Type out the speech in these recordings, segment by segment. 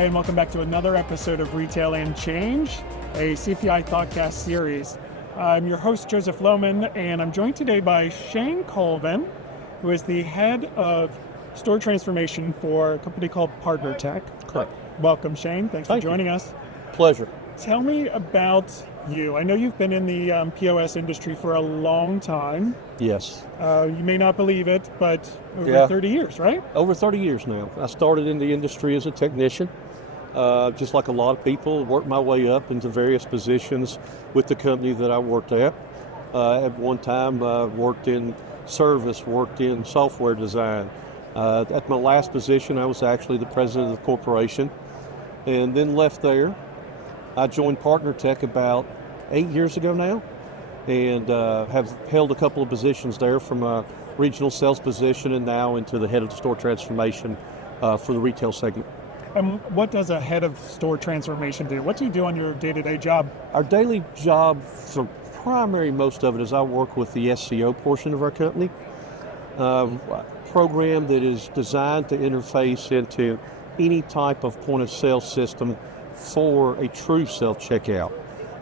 Hi, and welcome back to another episode of Retail and Change, a CPI Thoughtcast series. I'm your host, Joseph Lohman, and I'm joined today by Shane Colvin, who is the head of store transformation for a company called Partner Tech. Correct. Welcome, Shane. Thanks for joining us. Pleasure. Tell me about you. I know you've been in the POS industry for a long time. Yes. You may not believe it, but over 30 years, right? Over 30 years now. I started in the industry as a technician, just like a lot of people, worked my way up into various positions with the company that I worked at. At one time, worked in service, worked in software design. At my last position, I was actually the president of the corporation, and then left there. I joined Partner Tech about 8 years ago now, and have held a couple of positions there, from a regional sales position and now into the head of the store transformation for the retail segment. And what does a head of store transformation do? What do you do on your day-to-day job? Our daily job, for primary most of it, is I work with the SCO portion of our company, a program that is designed to interface into any type of point of sale system for a true self-checkout.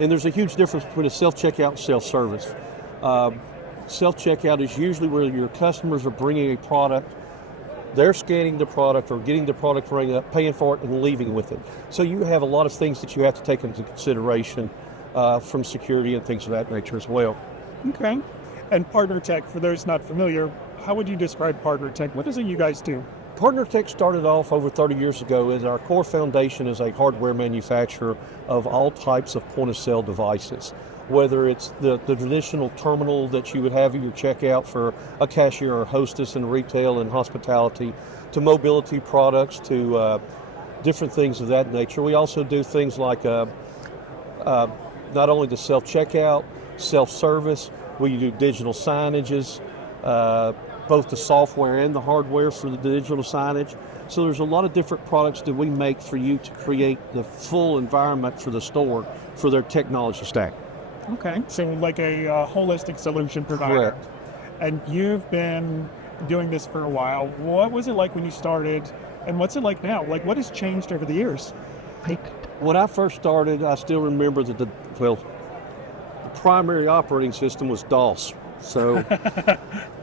And there's a huge difference between a self-checkout and self-service. Self-checkout is usually where your customers are bringing a product, they're scanning the product or getting the product rang up, paying for it, and leaving with it. So you have a lot of things that you have to take into consideration from security and things of that nature as well. Okay. And Partner Tech, for those not familiar, how would you describe Partner Tech? What is it you guys do? Partner Tech started off over 30 years ago as our core foundation as a hardware manufacturer of all types of point-of-sale devices, whether it's the traditional terminal that you would have at your checkout for a cashier or hostess in retail and hospitality, to mobility products, to different things of that nature. We also do things like not only the self-checkout, self-service, we do digital signages, both the software and the hardware for the digital signage. So there's a lot of different products that we make for you to create the full environment for the store for their technology stack. Okay, so like a holistic solution provider. Correct. And you've been doing this for a while. What was it like when you started, and what's it like now? Like, what has changed over the years? When I first started, I still remember that the primary operating system was DOS. So,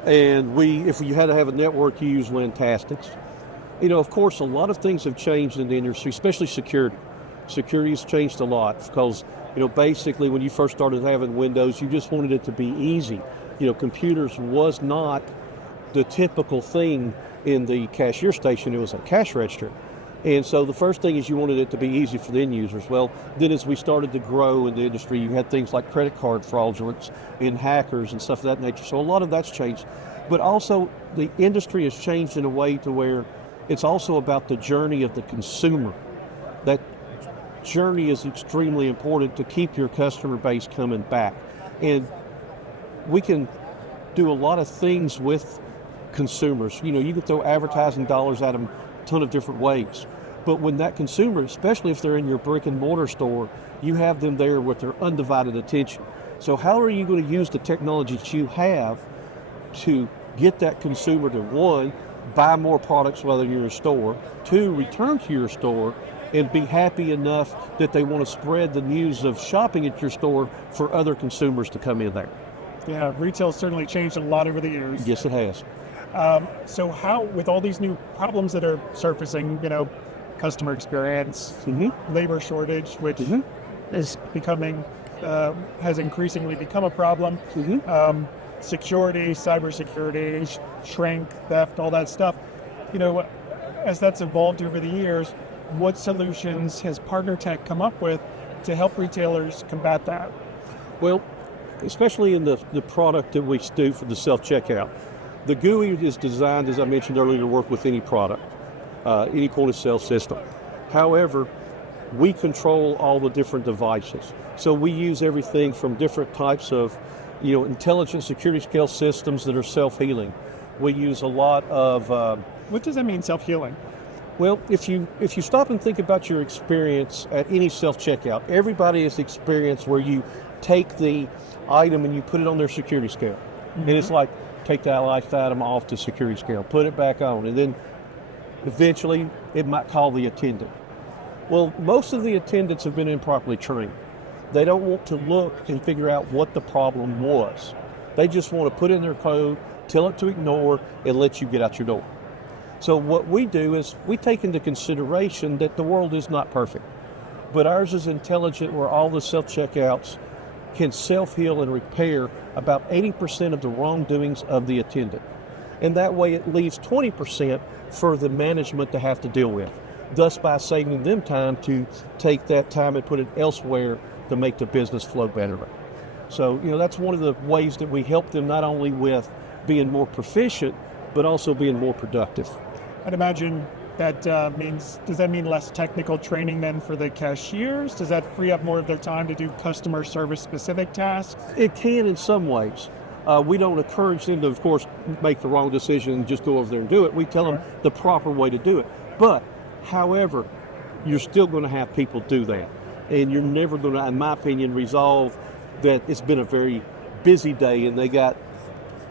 and if you had to have a network, you used Lintastics. You know, of course, a lot of things have changed in the industry, especially security. Security has changed a lot because, basically when you first started having Windows, you just wanted it to be easy. Computers was not the typical thing in the cashier station. It was a cash register. And so the first thing is you wanted it to be easy for the end users. Well, then as we started to grow in the industry, you had things like credit card fraudulence and hackers and stuff of that nature. So a lot of that's changed. But also the industry has changed in a way to where it's also about the journey of the consumer. That journey is extremely important to keep your customer base coming back. And we can do a lot of things with consumers. You can throw advertising dollars at them a ton of different ways. But when that consumer, especially if they're in your brick and mortar store, you have them there with their undivided attention. So how are you going to use the technology that you have to get that consumer to, one, buy more products while they're in your store, two, return to your store and be happy enough that they want to spread the news of shopping at your store for other consumers to come in there? Yeah, retail's certainly changed a lot over the years. Yes, it has. So how, with all these new problems that are surfacing, customer experience, labor shortage, which is becoming, has increasingly become a problem, security, cybersecurity, shrink, theft, all that stuff. As that's evolved over the years, what solutions has Partner Tech come up with to help retailers combat that? Well, especially in the product that we do for the self-checkout, the GUI is designed, as I mentioned earlier, to work with any product, any point of sale system. However, we control all the different devices. So we use everything from different types of, intelligent security scale systems that are self-healing. We use a lot of... what does that mean, self-healing? Well, if you stop and think about your experience at any self-checkout, everybody has experienced where you take the item and you put it on their security scale. And it's like, take that last item off the security scale, put it back on, and then eventually it might call the attendant. Well, most of the attendants have been improperly trained. They don't want to look and figure out what the problem was. They just want to put in their code, tell it to ignore, and let you get out your door. So what we do is we take into consideration that the world is not perfect, but ours is intelligent where all the self-checkouts can self-heal and repair about 80% of the wrongdoings of the attendant. And that way it leaves 20% for the management to have to deal with, thus by saving them time to take that time and put it elsewhere to make the business flow better. So, that's one of the ways that we help them, not only with being more proficient, but also being more productive. I'd imagine that does that mean less technical training then for the cashiers? Does that free up more of their time to do customer service specific tasks? It can in some ways. We don't encourage them to, of course, make the wrong decision and just go over there and do it. We tell them the proper way to do it. But, however, you're still going to have people do that. And you're never going to, in my opinion, resolve that it's been a very busy day and they got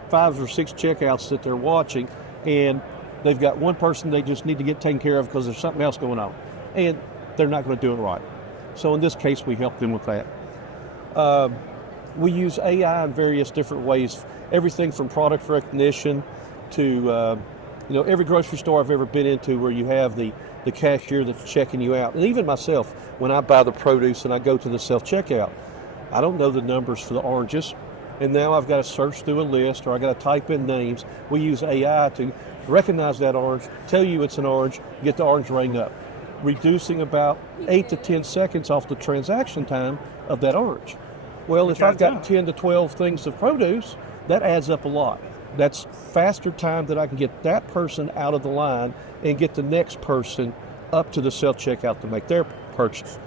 5 or 6 checkouts that they're watching, and they've got one person they just need to get taken care of because there's something else going on, and they're not going to do it right. So in this case, we help them with that. We use AI in various different ways, everything from product recognition to, every grocery store I've ever been into where you have the cashier that's checking you out. And even myself, when I buy the produce and I go to the self-checkout, I don't know the numbers for the oranges. And now I've got to search through a list, or I got to type in names. We use AI to recognize that orange, tell you it's an orange, get the orange rang up, reducing about 8 to 10 seconds off the transaction time of that orange. Well, if I've got 10 to 12 things of produce, that adds up a lot. That's faster time that I can get that person out of the line and get the next person up to the self-checkout to make their purchase.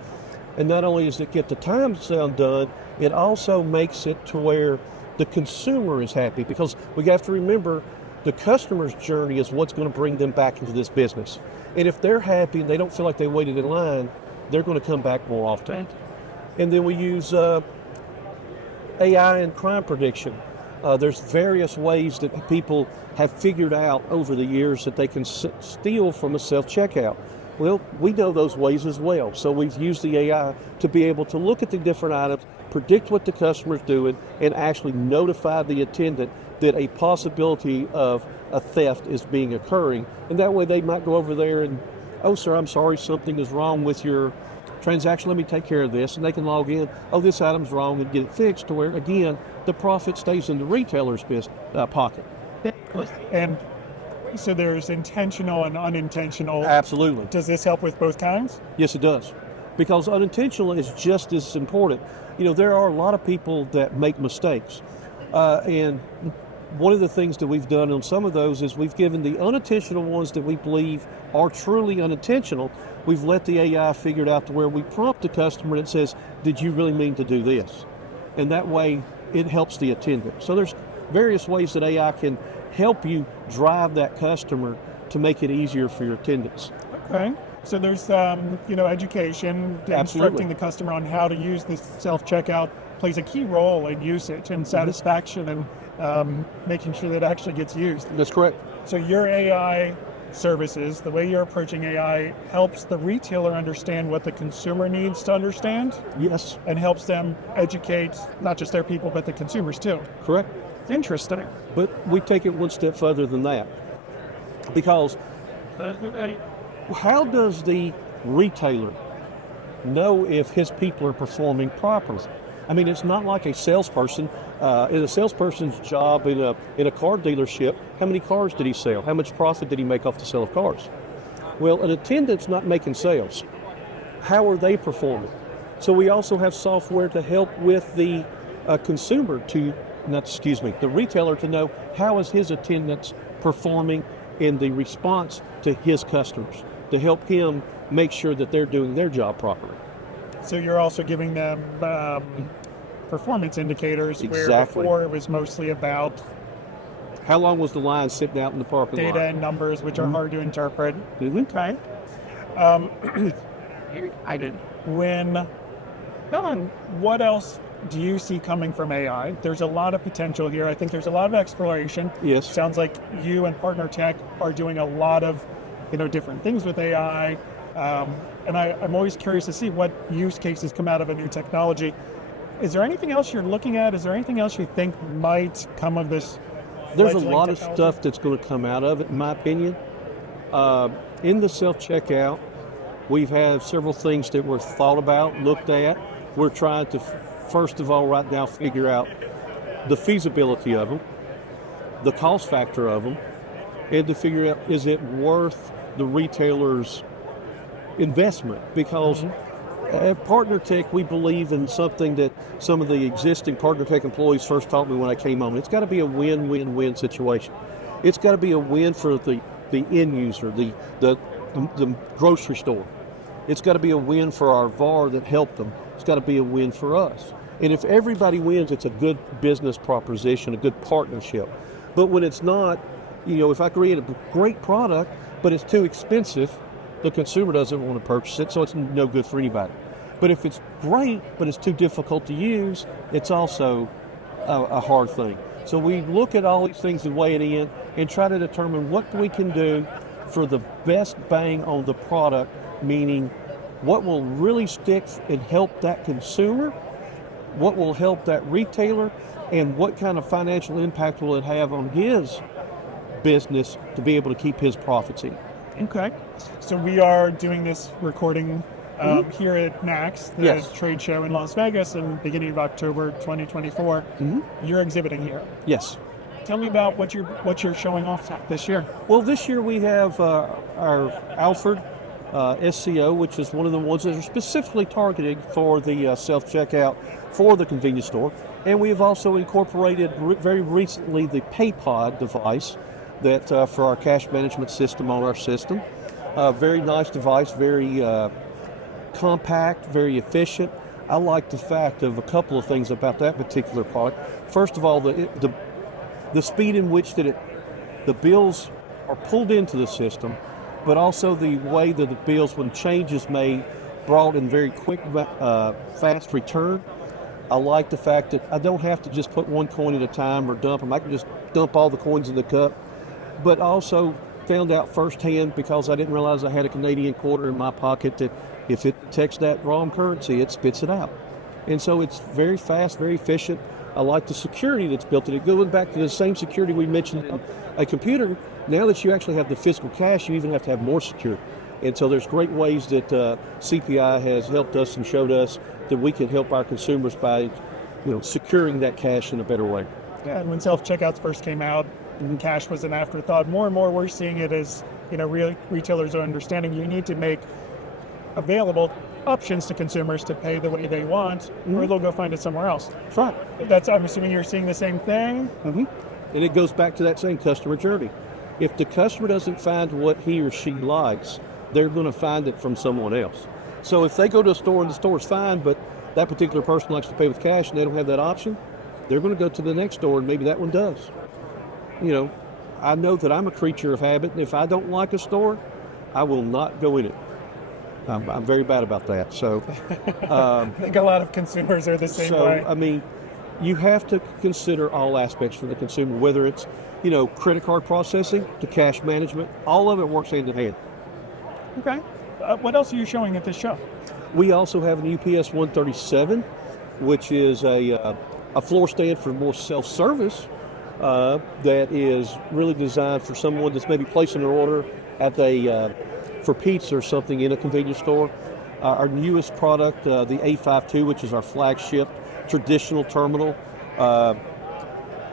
And not only does it get the time done, it also makes it to where the consumer is happy, because we have to remember the customer's journey is what's going to bring them back into this business. And if they're happy and they don't feel like they waited in line, they're going to come back more often. And then we use AI and crime prediction. There's various ways that people have figured out over the years that they can steal from a self-checkout. Well, we know those ways as well. So we've used the AI to be able to look at the different items, predict what the customer's doing, and actually notify the attendant that a possibility of a theft is being occurring. And that way they might go over there and, oh, sir, I'm sorry, something is wrong with your transaction. Let me take care of this. And they can log in, oh, this item's wrong, and get it fixed, to where, again, the profit stays in the retailer's pocket. And so there's intentional and unintentional. Absolutely. Does this help with both kinds? Yes, it does. Because unintentional is just as important. There are a lot of people that make mistakes. And one of the things that we've done on some of those is we've given the unintentional ones that we believe are truly unintentional. We've let the AI figure it out to where we prompt the customer and it says, did you really mean to do this? And that way it helps the attendant. So there's various ways that AI can help you drive that customer to make it easier for your attendants. Okay. So there's, education, instructing the customer on how to use this self-checkout plays a key role in usage and satisfaction and making sure that it actually gets used. That's correct. So your AI services, the way you're approaching AI, helps the retailer understand what the consumer needs to understand. Yes. And helps them educate not just their people, but the consumers too. Correct. Interesting. But we take it one step further than that. Because how does the retailer know if his people are performing properly? I mean, it's not like a salesperson. In a salesperson's job in a car dealership, how many cars did he sell? How much profit did he make off the sale of cars? Well, an attendant's not making sales. How are they performing? So we also have software to help with the the retailer to know how is his attendants performing in the response to his customers, to help him make sure that they're doing their job properly. So you're also giving them performance indicators. Exactly. Where before it was mostly about how long was the line sitting out in the parking lot? Data and numbers, which are hard to interpret. Okay. I did. What else do you see coming from AI? There's a lot of potential here. I think there's a lot of exploration. Yes. Sounds like you and Partner Tech are doing a lot of, different things with AI. and I'm always curious to see what use cases come out of a new technology. Is there anything else you're looking at? Is there anything else you think might come of this? There's a fledgling lot of technology? stuff that's going to come out of it, in my opinion. In the self-checkout, we've had several things that were thought about, looked at. We're trying to, first of all, right now, figure out the feasibility of them, the cost factor of them, and to figure out, is it worth the retailer's investment? Because at Partner Tech, we believe in something that some of the existing Partner Tech employees first taught me when I came on. It's got to be a win-win-win situation. It's got to be a win for the end user, the grocery store. It's got to be a win for our VAR that helped them. It's got to be a win for us. And if everybody wins, it's a good business proposition, a good partnership. But when it's not, if I create a great product, but it's too expensive, the consumer doesn't want to purchase it, so it's no good for anybody. But if it's great, but it's too difficult to use, it's also a hard thing. So we look at all these things and weigh it in and try to determine what we can do for the best bang on the product, meaning what will really stick and help that consumer, what will help that retailer, and what kind of financial impact will it have on his business to be able to keep his profits in. Okay. So we are doing this recording here at NACS, the Yes. trade show in Las Vegas, in beginning of October 2024. You're exhibiting here. Yes. Tell me about what you're showing off this year. Well, this year we have our Alfred SCO, which is one of the ones that are specifically targeted for the self-checkout for the convenience store. And we have also incorporated very recently the PayPod device that for our cash management system on our system. Very nice device, very compact, very efficient. I like the fact of a couple of things about that particular product. First of all, the speed in which that the bills are pulled into the system, but also the way that the bills, when change is made, brought in very quick, fast return. I like the fact that I don't have to just put one coin at a time or dump them. I can just dump all the coins in the cup. But also found out firsthand, because I didn't realize I had a Canadian quarter in my pocket, that if it detects that wrong currency, it spits it out. And so it's very fast, very efficient. I like the security that's built in it. Going back to the same security we mentioned in a computer, now that you actually have the physical cash, you even have to have more security. And so there's great ways that CPI has helped us and showed us that we can help our consumers by securing that cash in a better way. Yeah, and when self-checkouts first came out, cash was an afterthought. More and more we're seeing it as, retailers are understanding you need to make available options to consumers to pay the way they want, or they'll go find it somewhere else. That's right. I'm assuming you're seeing the same thing? And it goes back to that same customer journey. If the customer doesn't find what he or she likes, they're going to find it from someone else. So if they go to a store and the store's fine, but that particular person likes to pay with cash and they don't have that option, they're going to go to the next store and maybe that one does. I know that I'm a creature of habit, and if I don't like a store, I will not go in it. I'm very bad about that. So I think a lot of consumers are the same way. I mean, you have to consider all aspects for the consumer, whether it's, credit card processing to cash management. All of it works hand in hand. Okay. What else are you showing at this show? We also have an UPS 137, which is a floor stand for more self-service that is really designed for someone that's maybe placing an order at for pizza or something in a convenience store. Our newest product, the A52, which is our flagship traditional terminal.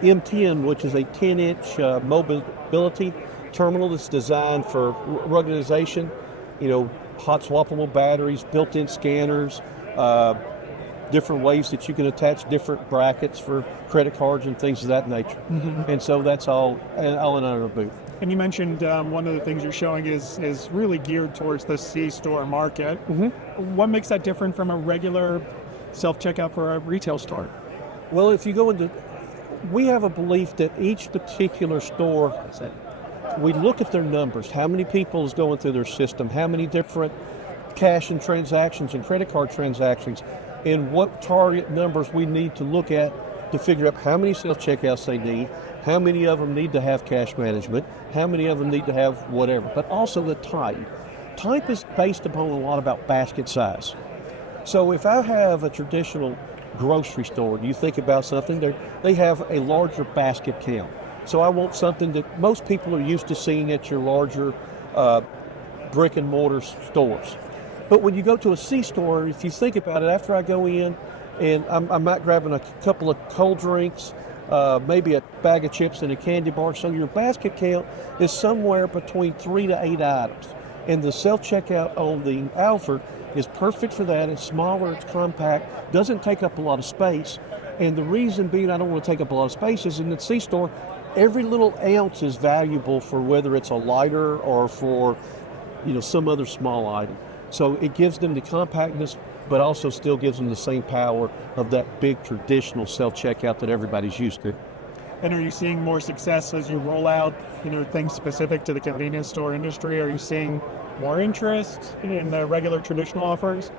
M10, which is a 10-inch mobility terminal that's designed for ruggedization, hot swappable batteries, built-in scanners, different ways that you can attach different brackets for credit cards and things of that nature. And so that's all in our booth. And you mentioned one of the things you're showing is really geared towards the C-store market. What makes that different from a regular self-checkout for a retail store? Well, if you go into, we have a belief that each particular store, we look at their numbers, how many people is going through their system, how many different cash and transactions and credit card transactions, and what target numbers we need to look at to figure out how many self-checkouts they need, how many of them need to have cash management, how many of them need to have whatever, but also the type. type is based upon a lot about basket size. So if I have a traditional grocery store, you think about something, they have a larger basket count. So I want something that most people are used to seeing at your larger brick and mortar stores. But when you go to a C-store, if you think about it, after I go in and I might grab a couple of cold drinks, maybe a bag of chips and a candy bar, so your basket count is somewhere between 3 to 8 items. And the self-checkout on the Alfred is perfect for that. It's smaller, it's compact, doesn't take up a lot of space. And the reason being I don't want to take up a lot of space is in the C-store, every little ounce is valuable for whether it's a lighter or for, some other small item. So it gives them the compactness, but also still gives them the same power of that big traditional self-checkout that everybody's used to. And are you seeing more success as you roll out, things specific to the convenience store industry? Are you seeing more interest in the regular traditional offerings?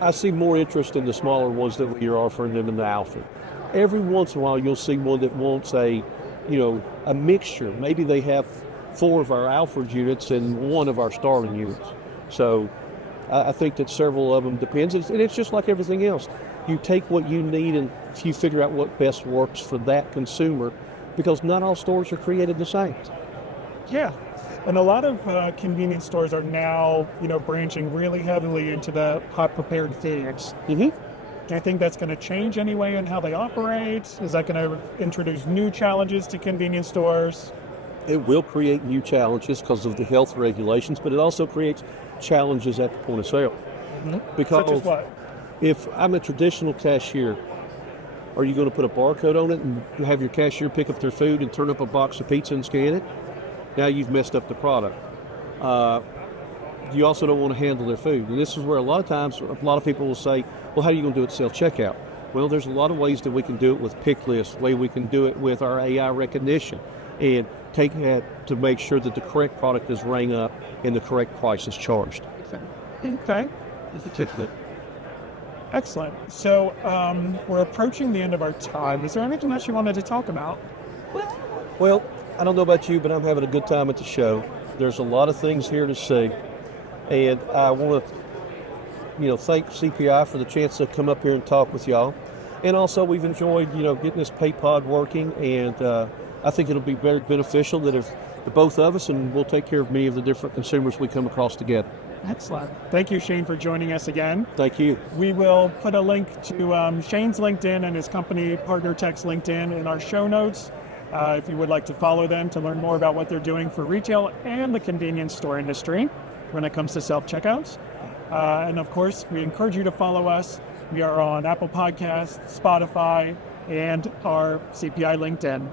I see more interest in the smaller ones that we are offering them in the Alfred. Every once in a while, you'll see one that wants a mixture. Maybe they have 4 of our Alfred units and 1 of our Starling units. So I think that several of them depends. And it's just like everything else. You take what you need and you figure out what best works for that consumer, because not all stores are created the same. Yeah. And a lot of convenience stores are now, branching really heavily into the hot prepared foods. Mm-hmm. Do you think that's going to change anyway in how they operate? Is that going to introduce new challenges to convenience stores? It will create new challenges because of the health regulations, but it also creates challenges at the point of sale. Mm-hmm. Because such as what? If I'm a traditional cashier, are you going to put a barcode on it and have your cashier pick up their food and turn up a box of pizza and scan it? Now you've messed up the product. You also don't want to handle their food. And this is where a lot of times, a lot of people will say, well, how are you going to do it self-checkout? Well, there's a lot of ways that we can do it with pick lists, way we can do it with our AI recognition, and take that to make sure that the correct product is rang up and the correct price is charged. Okay. Excellent. So we're approaching the end of our time. Is there anything else you wanted to talk about? Well, I don't know about you, but I'm having a good time at the show. There's a lot of things here to see, and I want to, thank CPI for the chance to come up here and talk with y'all. And also, we've enjoyed, getting this pay pod working, and I think it'll be very beneficial that if the both of us, and we'll take care of many of the different consumers we come across together. Excellent. Thank you, Shane, for joining us again. Thank you. We will put a link to Shane's LinkedIn and his company, Partner Tech's LinkedIn, in our show notes. If you would like to follow them to learn more about what they're doing for retail and the convenience store industry when it comes to self-checkouts. And of course, we encourage you to follow us. We are on Apple Podcasts, Spotify, and our CPI LinkedIn.